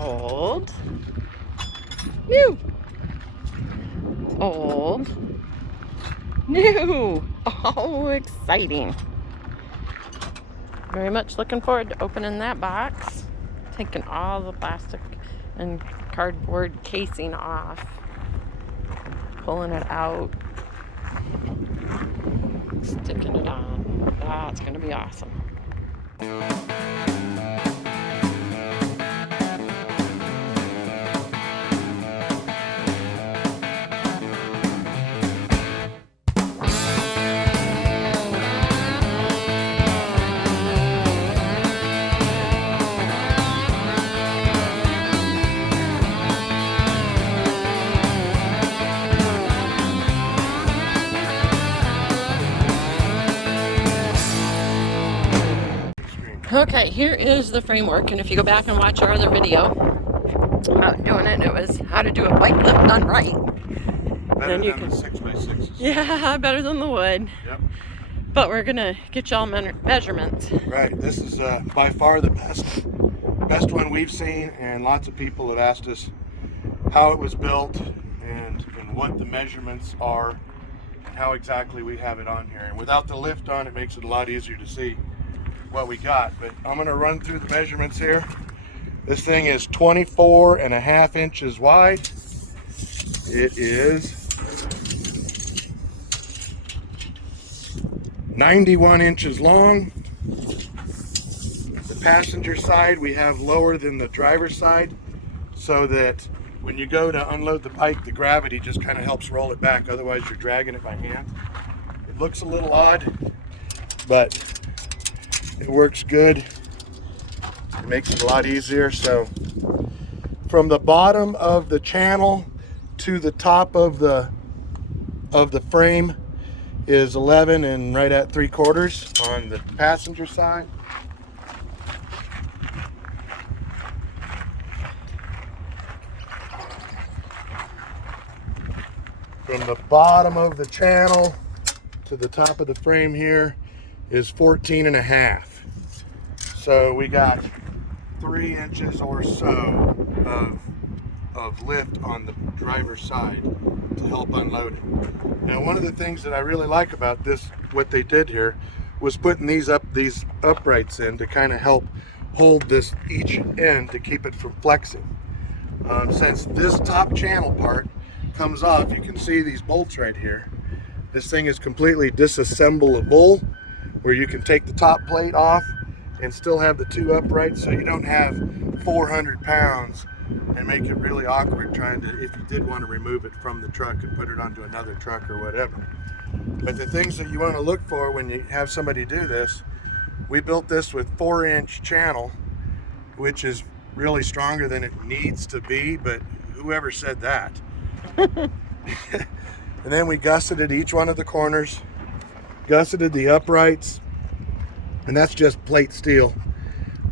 Old. New. Old. New. Oh, exciting. Very much looking forward to opening that box. Taking all the plastic and cardboard casing off. Pulling it out. Sticking it on. That's going to be awesome. Okay, here is the framework, and if you go back and watch our other video about doing it, it was how to do a bike lift done right. Better than the 6x6s. Yeah, better than the wood. Yep. But we're gonna get y'all measurements. Right, this is by far the best one we've seen, and lots of people have asked us how it was built and what the measurements are and how exactly we have it on here. And without the lift on, it makes it a lot easier to see what we got. But I'm going to run through the measurements here. This thing is 24.5 inches wide. It is 91 inches long. The passenger side we have lower than the driver's side, so that when you go to unload the bike, the gravity just kind of helps roll it back. Otherwise you're dragging it by hand. It looks a little odd, but it works good. It makes it a lot easier. So from the bottom of the channel to the top of the frame is 11 and right at 3/4 on the passenger side. From the bottom of the channel to the top of the frame here is 14.5. So we got 3 inches or so of lift on the driver's side to help unload it. Now, one of the things that I really like about this, what they did here, was putting these uprights in to kind of help hold this each end to keep it from flexing. Since this top channel part comes off, you can see these bolts right here. This thing is completely disassemblable, where you can take the top plate off and still have the two uprights, so you don't have 400 pounds and make it really awkward trying to, if you did want to remove it from the truck and put it onto another truck or whatever. But the things that you want to look for when you have somebody do this, we built this with 4-inch channel, which is really stronger than it needs to be, but whoever said that. And then we gusseted each one of the corners, gusseted the uprights, and that's just plate steel.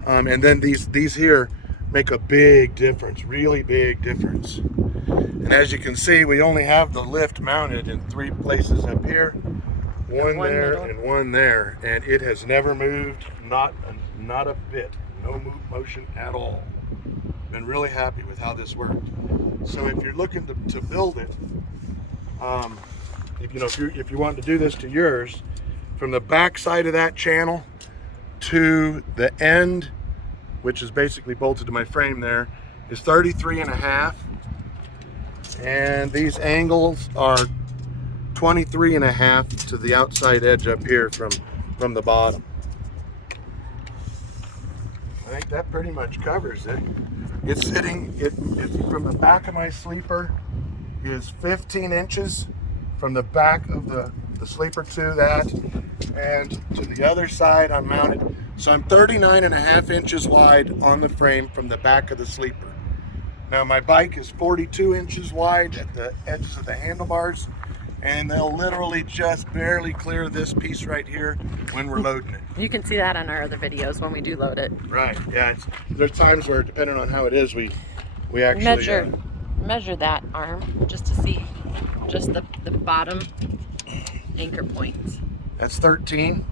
And then these here make a big difference, really big difference. And as you can see, we only have the lift mounted in 3 places up here, one there and one there, and it has never moved, not a bit, no motion at all. Been really happy with how this worked. So if you're looking to build it, if you want to do this to yours, from the back side of that channel to the end, which is basically bolted to my frame there, is 33.5, and these angles are 23.5 to the outside edge up here from the bottom. I think that pretty much covers it. It's sitting, from the back of my sleeper is 15 inches from the back of the sleeper to that, and to the other side I'm mounted. So I'm 39.5 inches wide on the frame from the back of the sleeper. Now my bike is 42 inches wide at the edges of the handlebars, and they'll literally just barely clear this piece right here when we're loading it. You can see that on our other videos when we do load it. Right, yeah, there's times where, depending on how it is, we actually measure that arm just to see just the bottom anchor points. That's 13.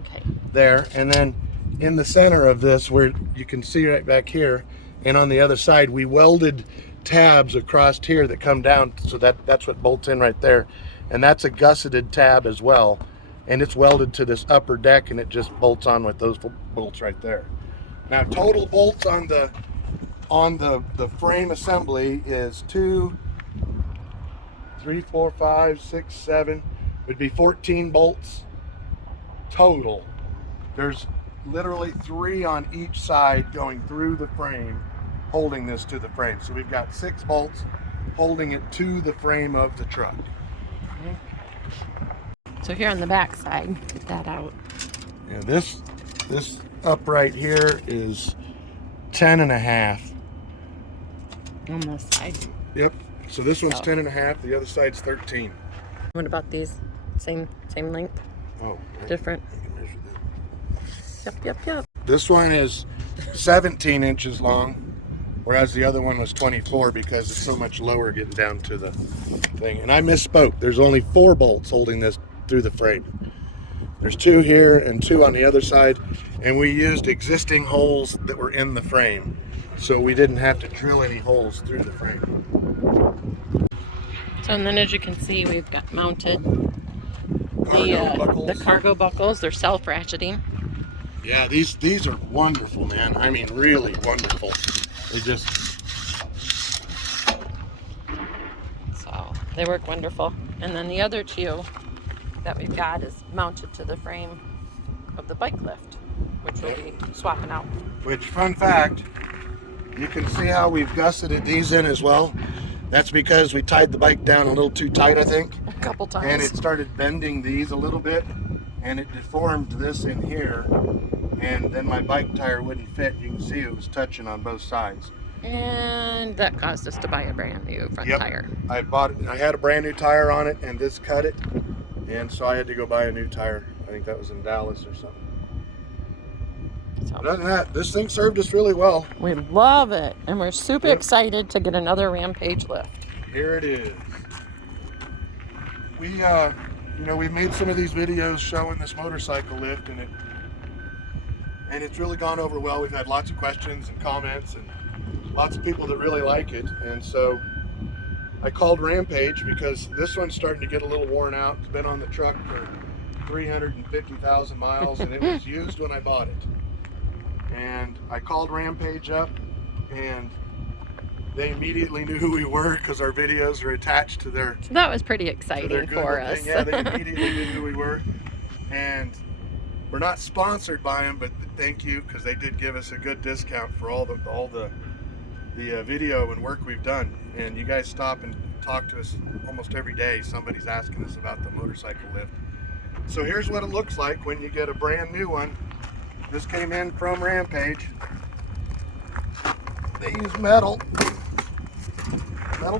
Okay. There, and then in the center of this, where you can see right back here, and on the other side we welded tabs across here that come down, so that's what bolts in right there, and that's a gusseted tab as well, and it's welded to this upper deck, and it just bolts on with those bolts right there. Now total bolts on the frame assembly is 2, 3, 4, 5, 6, 7, would be 14 bolts total. There's literally 3 on each side going through the frame, holding this to the frame. So we've got 6 bolts holding it to the frame of the truck. So here on the back side, get that out. Yeah, this upright here is 10.5 on this side. Yep. So this one's 10.5. The other side's 13. What about these? Same length? Oh, different. I can measure that. Yep. This one is 17 inches long, whereas the other one was 24 because it's so much lower getting down to the thing. And I misspoke. There's only 4 bolts holding this through the frame. There's 2 here and 2 on the other side, and we used existing holes that were in the frame, so we didn't have to drill any holes through the frame. So, and then as you can see, we've got mounted the cargo buckles. They're self-ratcheting. Yeah, these are wonderful, man. I mean, really wonderful. They just... So, they work wonderful. And then the other 2 that we've got is mounted to the frame of the bike lift, which we'll be swapping out. Which, fun fact, you can see how we've gusseted these in as well. That's because we tied the bike down a little too tight, I think. A couple times. And it started bending these a little bit, and it deformed this in here, and then my bike tire wouldn't fit. You can see it was touching on both sides. And that caused us to buy a brand new front tire. I had a brand new tire on it, and this cut it, and so I had to go buy a new tire. I think that was in Dallas or something. So, other than that, this thing served us really well. We love it, and we're super excited to get another Rampage lift. Here it is. We, we've made some of these videos showing this motorcycle lift, and it's really gone over well. We've had lots of questions and comments, and lots of people that really like it. And so I called Rampage because this one's starting to get a little worn out. It's been on the truck for 350,000 miles, and it was used when I bought it. And I called Rampage up, and they immediately knew who we were because our videos are attached to their... So that was pretty exciting for us. Yeah, they immediately knew who we were. And we're not sponsored by them, but thank you, because they did give us a good discount for all the video and work we've done. And you guys stop and talk to us almost every day. Somebody's asking us about the motorcycle lift. So here's what it looks like when you get a brand new one. This came in from Rampage. They use metal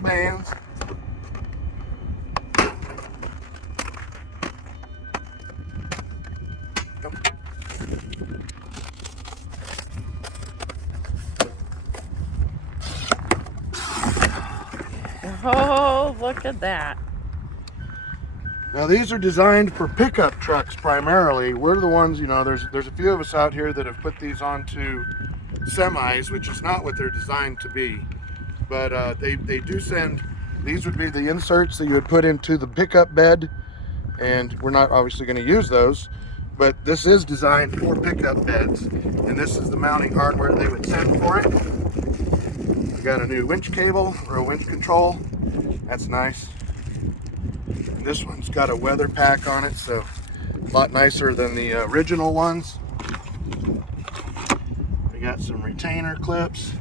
bands. Oh, look at that. Now these are designed for pickup trucks primarily. We're the ones, there's a few of us out here that have put these onto semis, which is not what they're designed to be. But they do send, these would be the inserts that you would put into the pickup bed, and we're not obviously going to use those, but this is designed for pickup beds, and this is the mounting hardware they would send for it. We got a new winch cable, or a winch control. That's nice. This one's got a weather pack on it, so a lot nicer than the original ones. We got some retainer clips.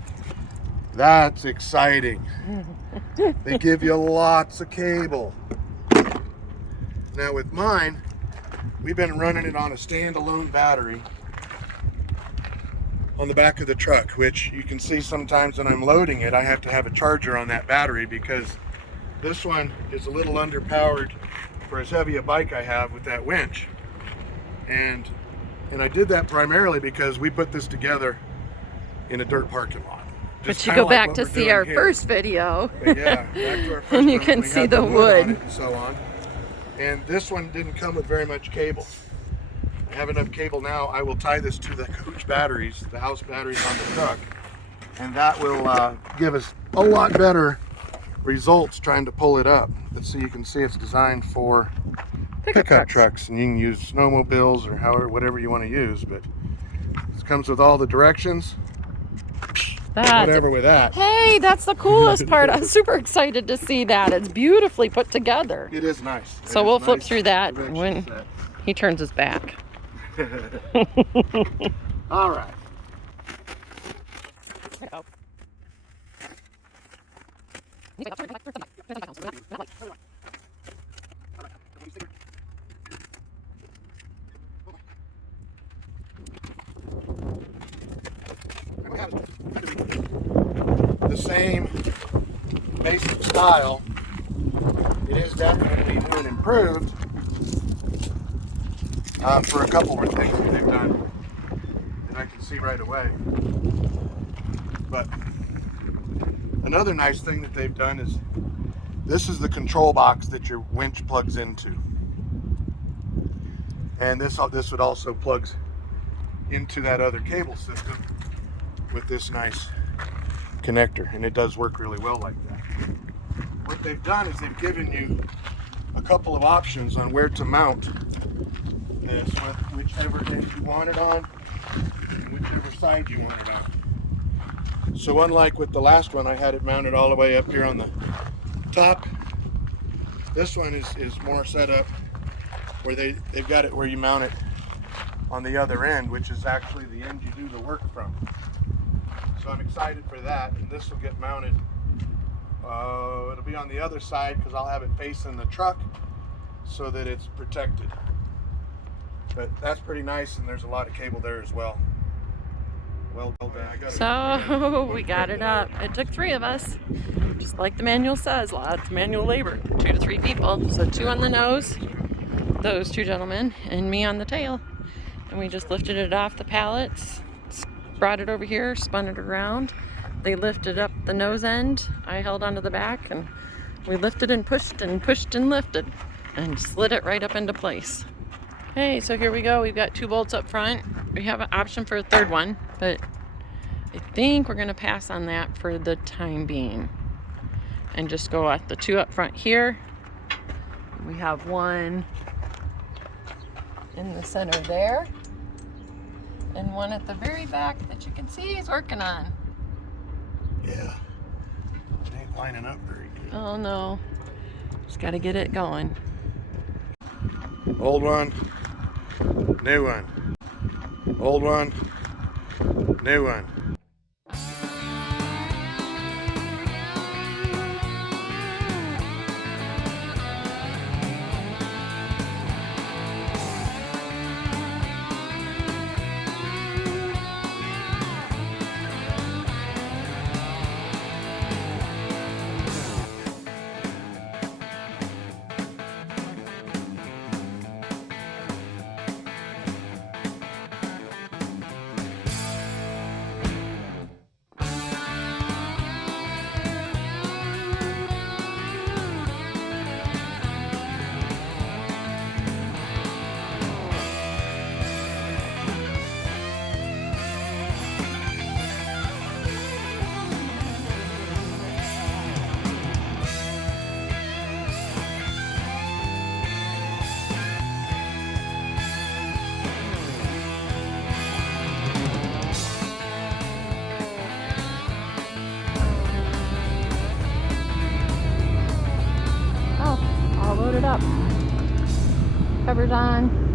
That's exciting. They give you lots of cable. Now with mine, we've been running it on a standalone battery on the back of the truck, which you can see sometimes when I'm loading it, I have to have a charger on that battery because this one is a little underpowered for as heavy a bike I have with that winch. And I did that primarily because we put this together in a dirt parking lot. But you go back to see our first video. Yeah, back to our first and you can see the wood. And so on. And this one didn't come with very much cable. I have enough cable now. I will tie this to the coach batteries, the house batteries on the truck, and that will give us a lot better results trying to pull it up. Let's see, you can see it's designed for pickup trucks, and you can use snowmobiles or however, whatever you want to use, but this comes with all the directions. Whatever with that. Hey, that's the coolest part. I'm super excited to see that. It's beautifully put together. It is nice. So we'll flip through that when he turns his back. All right. The same basic style. It is definitely new and improved for a couple of things that they've done that I can see right away. But another nice thing that they've done is this is the control box that your winch plugs into, and this would also plugs into that other cable system with this nice connector, and it does work really well like that. What they've done is they've given you a couple of options on where to mount this with whichever end you want it on and whichever side you want it on. So unlike with the last one, I had it mounted all the way up here on the top. This one is more set up where they've got it where you mount it on the other end, which is actually the end you do the work from. So I'm excited for that, and this will get mounted. It'll be on the other side because I'll have it facing the truck so that it's protected. But that's pretty nice, and there's a lot of cable there as well. Well done. So we got it up. It took 3 of us, just like the manual says, lots of manual labor. 2 to 3 people. So 2 on the nose, those 2 gentlemen, and me on the tail. And we just lifted it off the pallets, brought it over here, spun it around. They lifted up the nose end. I held onto the back, and we lifted and pushed and pushed and lifted and slid it right up into place. Hey, so here we go. We've got 2 bolts up front. We have an option for a 3rd one, but I think we're going to pass on that for the time being and just go at the 2 up front here. We have 1 in the center there, and 1 at the very back that you can see he's working on. Yeah, it ain't lining up very good. Oh no, just got to get it going. Old one, new one. Old one, new one. Loaded up. Covers on.